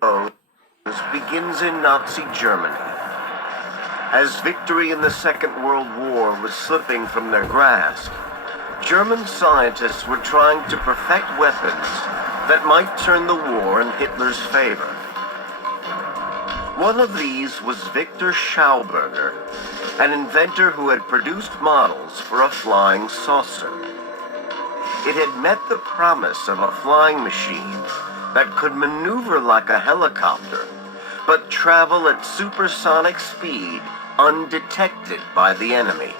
begins in Nazi Germany. As victory in the Second World War was slipping from their grasp, German scientists were trying to perfect weapons that might turn the war in Hitler's favor. One of these was Victor Schauberger, an inventor who had produced models for a flying saucer. It had met the promise of a flying machine that could maneuver like a helicopter, but travel at supersonic speed undetected by the enemy.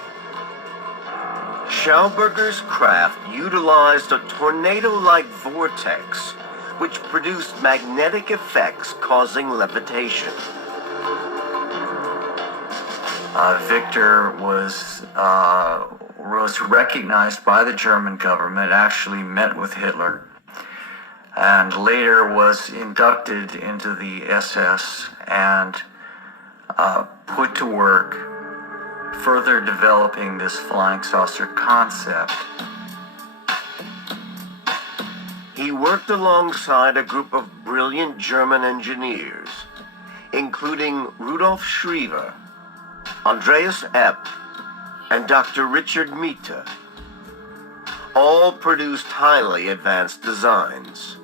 Schauberger's craft utilized a tornado-like vortex, which produced magnetic effects causing levitation. Victor was recognized by the German government, actually met with Hitler, and later was inducted into the SS and put to work further developing this flying saucer concept. He worked alongside a group of brilliant German engineers, including Rudolf Schriever, Andreas Epp, and Dr. Richard Miete. All produced highly advanced designs.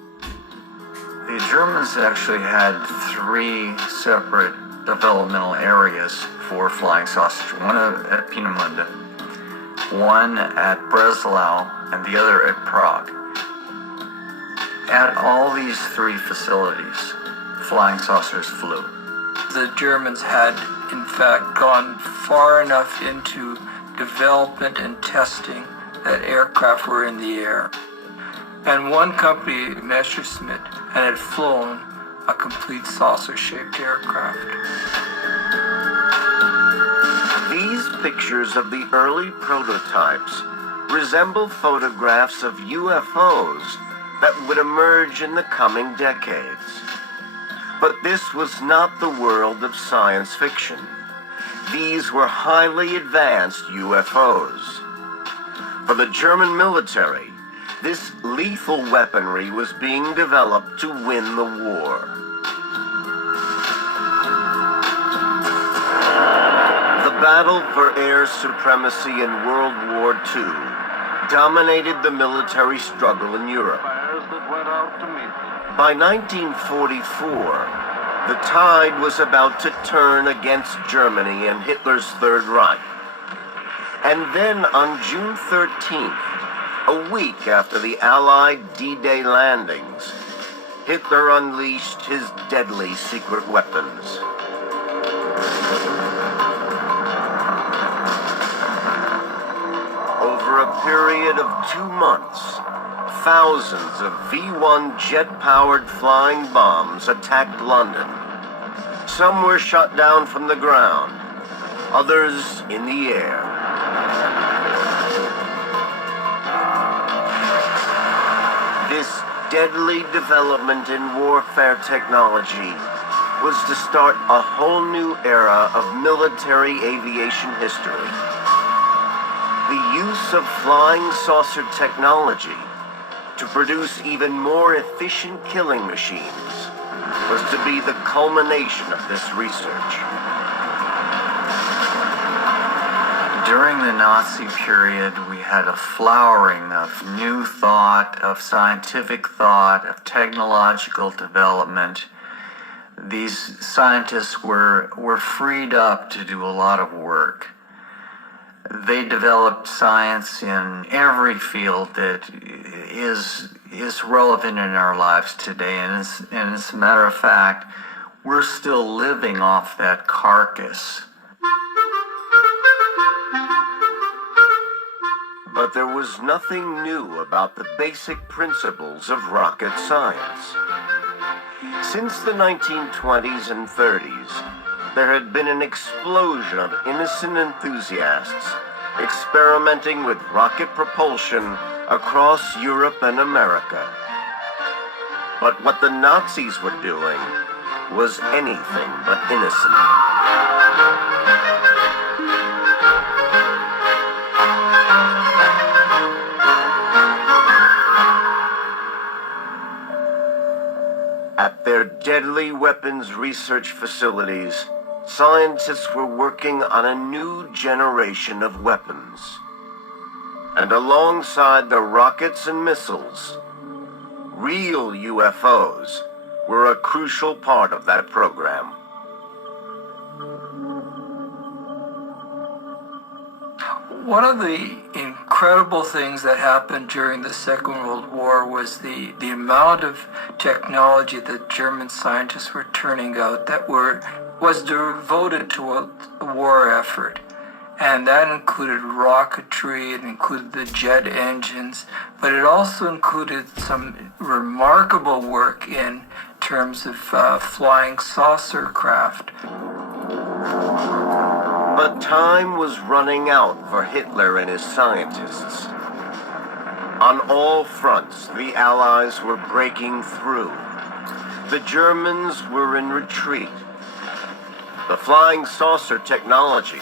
The Germans actually had three separate developmental areas for flying saucers. One at Peenemünde, one at Breslau, and the other at Prague. At all these three facilities, flying saucers flew. The Germans had, in fact, gone far enough into development and testing that aircraft were in the air. And one company, Messerschmitt, had flown a complete saucer-shaped aircraft. These pictures of the early prototypes resemble photographs of UFOs that would emerge in the coming decades. But this was not the world of science fiction. These were highly advanced UFOs. For the German military, this lethal weaponry was being developed to win the war. The battle for air supremacy in World War II dominated the military struggle in Europe. By 1944, the tide was about to turn against Germany and Hitler's Third Reich. And then on June 13th, a week after the Allied D-Day landings, Hitler unleashed his deadly secret weapons. Over a period of 2 months, thousands of V-1 jet-powered flying bombs attacked London. Some were shot down from the ground, others in the air. This deadly development in warfare technology was to start a whole new era of military aviation history. The use of flying saucer technology to produce even more efficient killing machines was to be the culmination of this research. During the Nazi period, we had a flowering of new thought, of scientific thought, of technological development. These scientists were freed up to do a lot of work. They developed science in every field that is relevant in our lives today. And as a matter of fact, we're still living off that carcass. But there was nothing new about the basic principles of rocket science. Since the 1920s and 30s, there had been an explosion of innocent enthusiasts experimenting with rocket propulsion across Europe and America. But what the Nazis were doing was anything but innocent. At their deadly weapons research facilities, scientists were working on a new generation of weapons. And alongside the rockets and missiles, real UFOs were a crucial part of that program. One of the incredible things that happened during the Second World War was the amount of technology that German scientists were turning out that was devoted to a war effort. And that included rocketry, it included the jet engines, but it also included some remarkable work in terms of flying saucer craft. But time was running out for Hitler and his scientists. On all fronts, the Allies were breaking through. The Germans were in retreat. The flying saucer technology,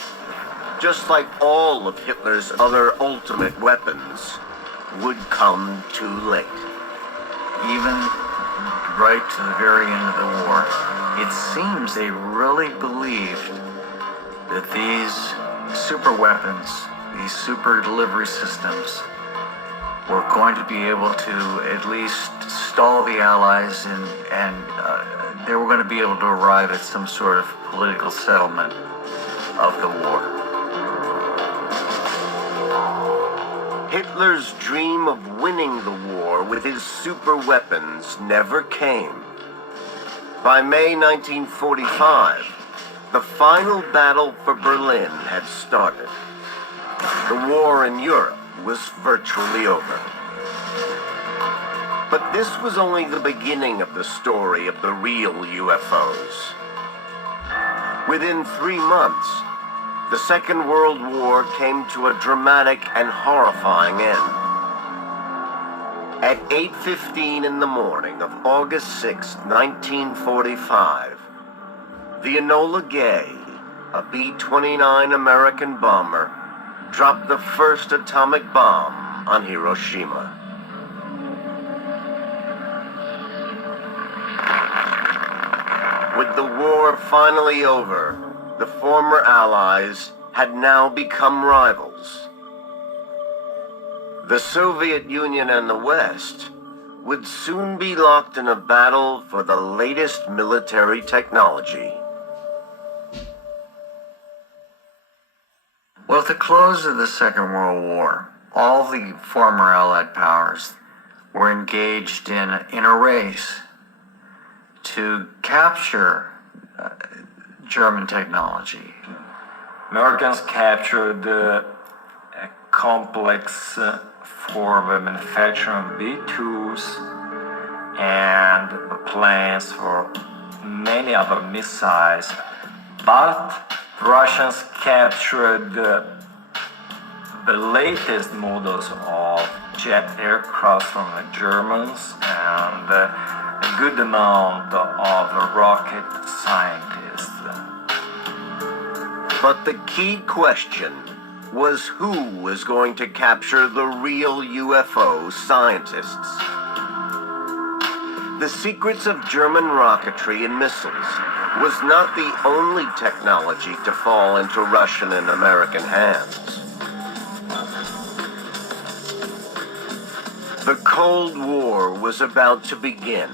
just like all of Hitler's other ultimate weapons, would come too late. Even right to the very end of the war, it seems they really believed that these super weapons, these super delivery systems, were going to be able to at least stall the Allies and they were going to be able to arrive at some sort of political settlement of the war. Hitler's dream of winning the war with his super weapons never came. By May 1945, the final battle for Berlin had started. The war in Europe was virtually over. But this was only the beginning of the story of the real UFOs. Within 3 months, the Second World War came to a dramatic and horrifying end. At 8:15 in the morning of August 6, 1945, the Enola Gay, a B-29 American bomber, dropped the first atomic bomb on Hiroshima. With the war finally over, the former Allies had now become rivals. The Soviet Union and the West would soon be locked in a battle for the latest military technology. Well, at the close of the Second World War, all the former Allied powers were engaged in a race to capture German technology. Americans captured a complex for the manufacturing of B-2s and the plans for many other missiles, but Russians captured the latest models of jet aircraft from the Germans and a good amount of rocket scientists. But the key question was who was going to capture the real UFO scientists. The secrets of German rocketry and missiles was not the only technology to fall into Russian and American hands. The Cold War was about to begin,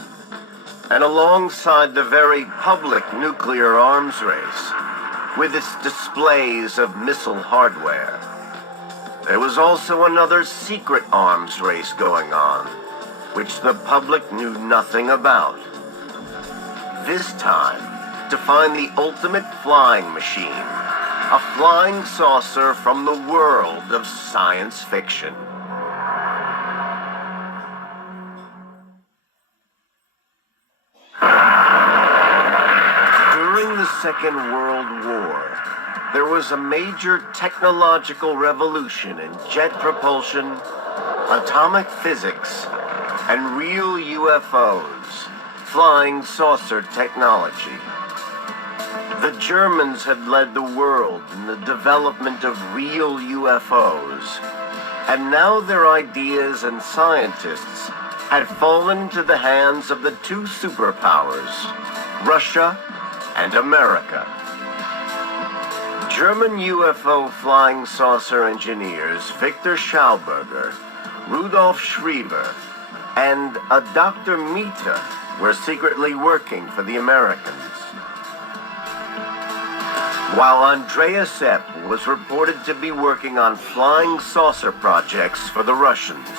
and alongside the very public nuclear arms race, with its displays of missile hardware, there was also another secret arms race going on, which the public knew nothing about. This time, to find the ultimate flying machine, a flying saucer from the world of science fiction. During the Second World War, there was a major technological revolution in jet propulsion, atomic physics, and real UFOs, flying saucer technology. The Germans had led the world in the development of real UFOs, and now their ideas and scientists had fallen into the hands of the two superpowers, Russia and America. German UFO flying saucer engineers Victor Schauberger, Rudolf Schriever, and a Dr. Mita were secretly working for the Americans, while Andreas Epp was reported to be working on flying saucer projects for the Russians.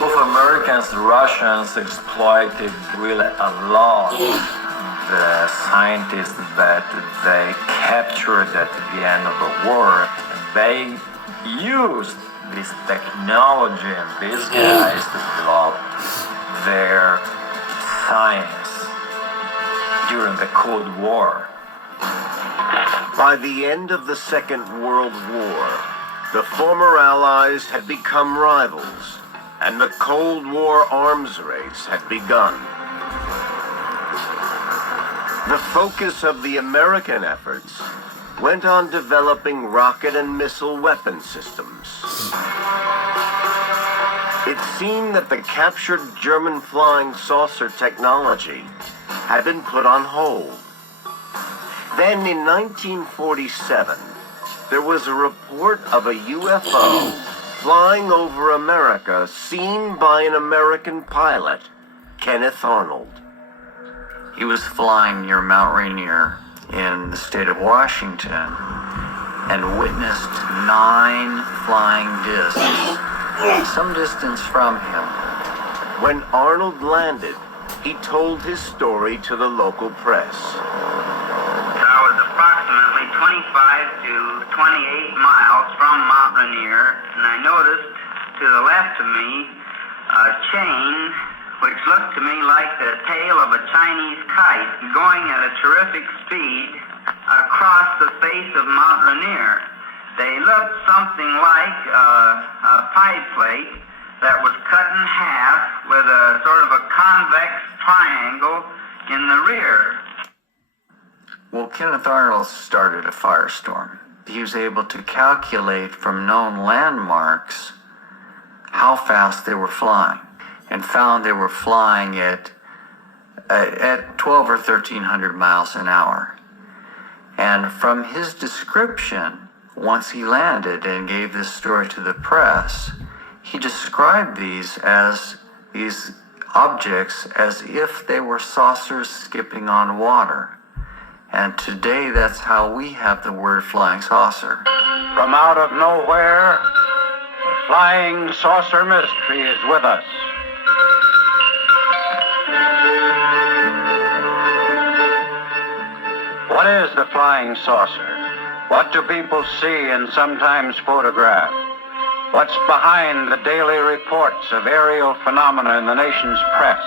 Both Americans and Russians exploited really a lot the scientists that they captured at the end of the war. They used this technology and these guys to develop their science during the Cold War. By the end of the Second World War, the former Allies had become rivals, and the Cold War arms race had begun. The focus of the American efforts went on developing rocket and missile weapon systems. It seemed that the captured German flying saucer technology had been put on hold. Then in 1947, there was a report of a UFO flying over America seen by an American pilot, Kenneth Arnold. He was flying near Mount Rainier in the state of Washington and witnessed 9 flying discs some distance from him. When Arnold landed, he told his story to the local press. I was approximately 25 to 28 miles from Mount Rainier, and I noticed to the left of me a chain which looked to me like the tail of a Chinese kite going at a terrific speed across the face of Mount Rainier. They looked something like a pie plate that was cut in half with a sort of a convex triangle in the rear. Well, Kenneth Arnold started a firestorm. He was able to calculate from known landmarks how fast they were flying, and found they were flying at 12 or 1300 miles an hour. And from his description, once he landed and gave this story to the press, he described these objects as if they were saucers skipping on water. And today, that's how we have the word flying saucer. From out of nowhere, the flying saucer mystery is with us. What is the flying saucer? What do people see and sometimes photograph? What's behind the daily reports of aerial phenomena in the nation's press?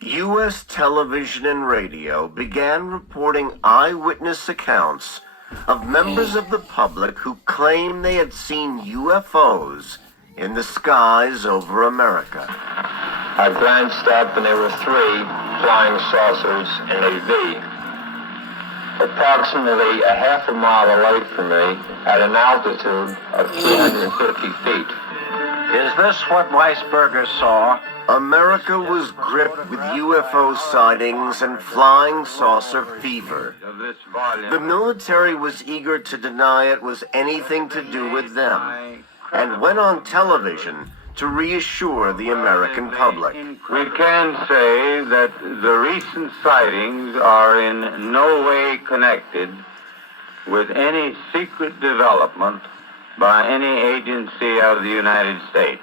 U.S. television and radio began reporting eyewitness accounts of members of the public who claimed they had seen UFOs in the skies over America. I glanced up and there were 3 flying saucers in a V. Approximately a half a mile away from me at an altitude of 350 feet. Is this what Weisberger saw? America was gripped with UFO sightings and flying saucer fever. The military was eager to deny it was anything to do with them, and went on television to reassure the American public. We can say that the recent sightings are in no way connected with any secret development by any agency of the United States.